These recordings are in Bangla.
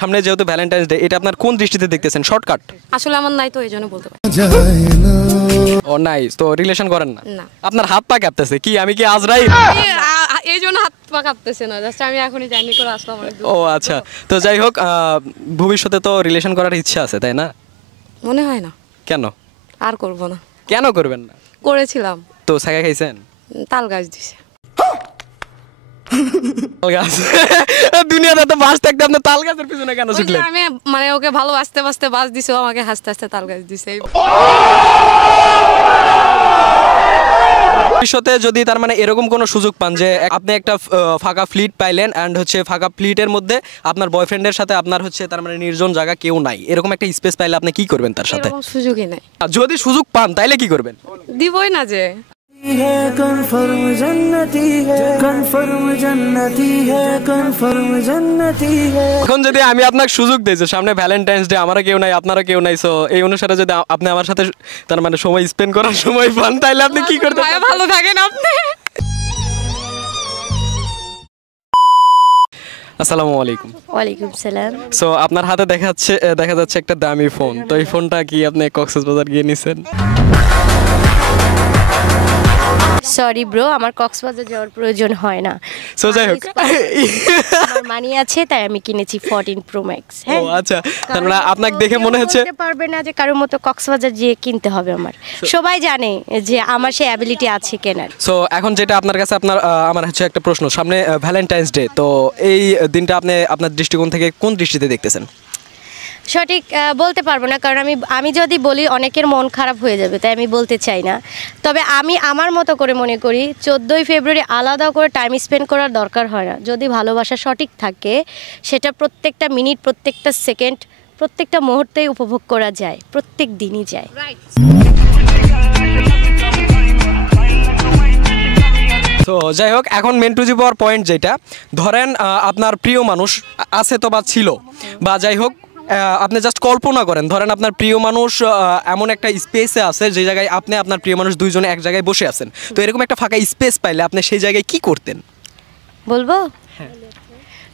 সামনে যেহেতু ভ্যালেন্টাইন্স ডে, এটা আপনার কোন দৃষ্টিতে দেখতেছেন? শর্টকাট আসলে আমার নাই তো এইজন্য বলতে পারি। ও নাই তো রিলেশন করেন না? না। আপনার হাত পা কাঁপতেছে কি? আমি কি আজরাই? এইজন্য হাত পা কাঁপতেছে না, জাস্ট আমি এখনই জার্নি করে আসলাম। ও আচ্ছা, তো যাই হোক, ভবিষ্যতে তো রিলেশন করার ইচ্ছা আছে তাই না? মনে হয় না। কেন? আর করব না। কেন করবেন না? করেছিলাম তো ছাগা খাইছেন? তাল গাছ দিছে। তাল গাছ? দুনিয়াতে তো বাস থাকতে আপনি তাল গাছের পিছনে কেন ছুটলেন? আমি মানে ওকে ভালোবাসতে বাসতে বাস দিছে, ও আমাকে হাসতে হাসতে তাল গাছ দিছে। ভবিষ্যতে যদি তার মানে এরকম কোনো সুযোগ পান যে আপনি একটা ফাঁকা ফ্লিট পাইলেন অ্যান্ড হচ্ছে ফাঁকা ফ্লিটের মধ্যে আপনার বয়ফ্রেন্ডের সাথে আপনার হচ্ছে তার মানে নির্জন জায়গা কেউ নাই, এরকম একটা স্পেস পাইলে আপনি কি করবেন তার সাথে? এরকম সুযোগই নাই। যদি সুযোগ পান তাইলে কি করবেন? দিবই না যে। এখন যদি আমি আপনাকে সুযোগ দিই যে সামনে ভ্যালেন্টাইন্স ডে, আমারও কেউ নাই আপনারও কেউ নাই, সো এই অনুসারে যদি আপনি আমার সাথে তার মানে সময় স্পেন্ড করার সময় পান তাইলে আপনি কি করতেন? ভালো থাকেন আপনি। আসসালামু আলাইকুম। ওয়ালাইকুম সালাম। সো আপনার হাতে দেখা যাচ্ছে একটা দামি ফোন, তো এই ফোনটা কি আপনি কক্সবাজার গিয়ে নিছেন? সরি ব্রো, আমার কক্সবাজার যাওয়ার প্রয়োজন হয় না। সো যাই হোক, আমার মানি আছে তাই আমি কিনেছি 14 Pro Max। ও আচ্ছা, তার মানে আপনাকে দেখে মনে হচ্ছে বলতে পারবে না যে কারোর মতো কক্সবাজার গিয়ে কিনতে হবে আমার। সবাই জানে যে আমার সেই অ্যাবিলিটি আছে কেনার। সো এখন যেটা আপনার কাছে আমার হচ্ছে একটা প্রশ্ন, সামনে ভ্যালেন্টাইন্স ডে, তো এই দিনটা আপনি আপনার দৃষ্টিকোণ থেকে কোন দৃষ্টিতে দেখতেছেন? সঠিক বলতে পারবো না, কারণ আমি যদি বলি অনেকের মন খারাপ হয়ে যাবে, তাই আমি বলতে চাই না। তবে আমি আমার মতো করে মনে করি 14ই ফেব্রুয়ারি আলাদা করে টাইম স্পেন্ড করার দরকার হয় না। যদি ভালোবাসা সঠিক থাকে সেটা প্রত্যেকটা মিনিট, প্রত্যেকটা সেকেন্ড, প্রত্যেকটা মুহূর্তেই উপভোগ করা যায়, প্রত্যেক দিনই যায়। তো যাই হোক, এখন মেন টু জি পাওয়ার পয়েন্ট, যেটা ধরেন আপনার প্রিয় মানুষ আছে তো বা ছিল, বা যাই হোক আপনি জাস্ট কল্পনা করেন, ধরেন আপনার প্রিয় মানুষ এমন একটা স্পেসে আছে যে জায়গায় আপনি আপনার প্রিয় মানুষ দুইজনে এক জায়গায় বসে আছেন, তো এরকম একটা ফাঁকা স্পেস পাইলে আপনি সেই জায়গায় কি করতেন? বলবো?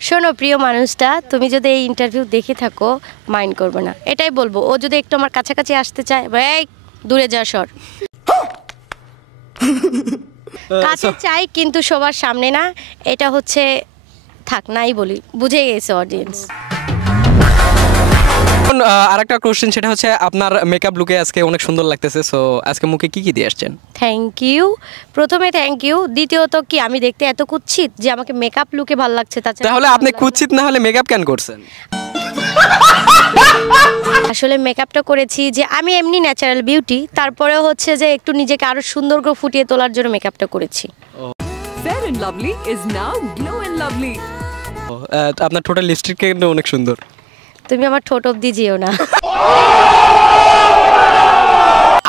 শোনো প্রিয় মানুষটা, তুমি যদি এই ইন্টারভিউ দেখে থাকো মাইন্ড করবে না, এটাই বলবো। ও যদি একটু আমার কাছাকাছি আসতে চায়, ভাই দূরে যা সর। কাছে চাই কিন্তু সবার সামনে না, এটা হচ্ছে থাক নাই বলি, বুঝে গেছে অডিয়েন্স। এখন আরেকটা কোশ্চেন, সেটা হচ্ছে আপনার মেকআপ লুকে আজকে অনেক সুন্দর লাগতেছে, সো আজকে মুখে কি দিয়ে আসছেন? Thank you. প্রথমে থ্যাংক ইউ, দ্বিতীয়ত কি আমি দেখতে এত কুৎসিত যে আমাকে মেকআপ লুকে ভালো লাগছে? তাহলে আপনি কুৎসিত না হলে মেকআপ কেন করছেন? আসলে মেকআপটা করেছি যে আমি এমনি ন্যাচারাল বিউটি, তারপরে হচ্ছে যে একটু নিজেকে আরো সুন্দর করে ফুটিয়ে তোলার জন্য মেকআপটা করেছি। Fair and Lovely is now Glow and Lovely. আপনার টোটাল লিপস্টিক কিন্তু অনেক সুন্দর। তুমি আমার ঠোঁট অবধি যেও না।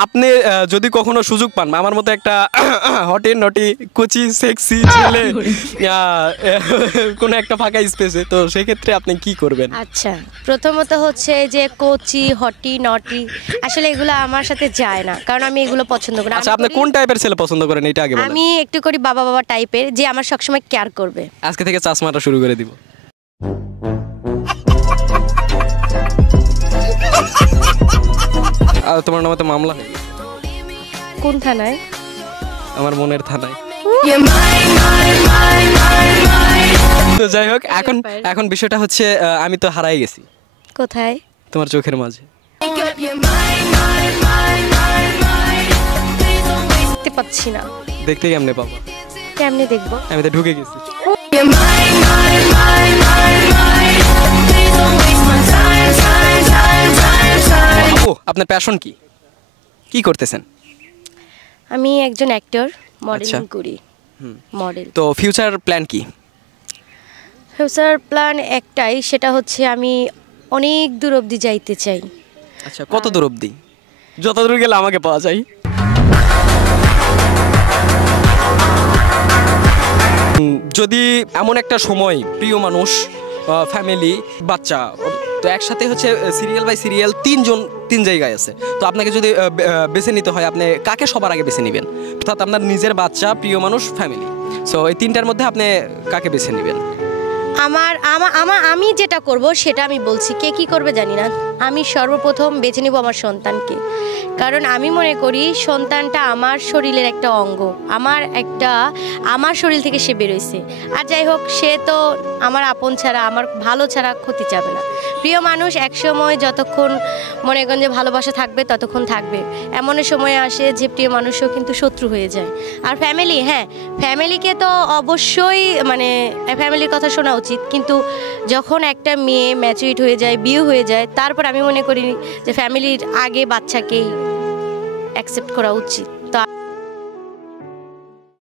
আপনি যদি কখনো সুযোগ পান আমার মতো একটা হটি নটি কুচি সেক্সি ছেলে কোনো একটা ফাঁকা স্পেসে, তো সেক্ষেত্রে আপনি কি করবেন? আচ্ছা, প্রথমত হচ্ছে যে কোচি হটি নটি, আসলে এগুলো আমার সাথে যায় না, কারণ আমি এগুলো পছন্দ করি না। আচ্ছা, আপনি কোন টাইপের ছেলে পছন্দ করেন এটা আগে বলেন। আমি একটু করি বাবা বাবা টাইপের, যে আমার সবসময় কেয়ার করবে। আজকে থেকে চাষমাটা শুরু করে দিব। তোমার নামে তো মামলা হয়। কোন থানায়? আমার মনের থানায়। তো যাই হোক, এখন বিষয়টা হচ্ছে আমি তো হারাই গেছি। কোথায়? তোমার চোখের মাঝে। দেখতে পাচ্ছি না। দেখতে কেমনে পাবো? কেমনে দেখবো? আমি তো ঢুকে গেছি। আপনার প্যাশন কি? কি করতেছেন? আমি একজন অ্যাক্টর, মডেলিং করি। মডেল। তো ফিউচার প্ল্যান কি? ফিউচার প্ল্যান একটাই, সেটা হচ্ছে আমি অনেক দূর অবধি যাইতে চাই। আচ্ছা, কত দূর অবধি? যত দূর গেলে আমাকে পাওয়া যায়। যদি এমন একটা সময় প্রিয় মানুষ, ফ্যামিলি, বাচ্চা, তো একসাথে হচ্ছে সিরিয়াল বাই সিরিয়াল তিন জায়গায় আছে, তো আপনাকে যদি বেছে নিতে হয় আপনি কাকে সবার আগে বেছে নেবেন? অর্থাৎ আপনার নিজের বাচ্চা, প্রিয় মানুষ, ফ্যামিলি, সো এই তিনটার মধ্যে আপনি কাকে বেছে নেবেন? আমি যেটা করব সেটা আমি বলছি, কে কি করবে জানি না। আমি সর্বপ্রথম বেছে নিব আমার সন্তানকে, কারণ আমি মনে করি সন্তানটা আমার শরীরের একটা অঙ্গ, আমার শরীর থেকে সে বেরোইছে। আর যাই হোক, সে তো আমার আপন ছাড়া, আমার ভালো ছাড়া ক্ষতি চাবে না। প্রিয় মানুষ একসময় যতক্ষণ মনে করেন যে ভালোবাসা থাকবে ততক্ষণ থাকবে, এমন সময় আসে যে প্রিয় মানুষও কিন্তু শত্রু হয়ে যায়। আর ফ্যামিলি, হ্যাঁ ফ্যামিলিকে তো অবশ্যই মানে ফ্যামিলির কথা শোনা উচিত, কিন্তু যখন একটা মেয়ে ম্যাচুরিট হয়ে যায়, বিয়ে হয়ে যায়, তারপর আমি মনে করি যে ফ্যামিলির আগে বাচ্চাকেই অ্যাকসেপ্ট করা উচিত।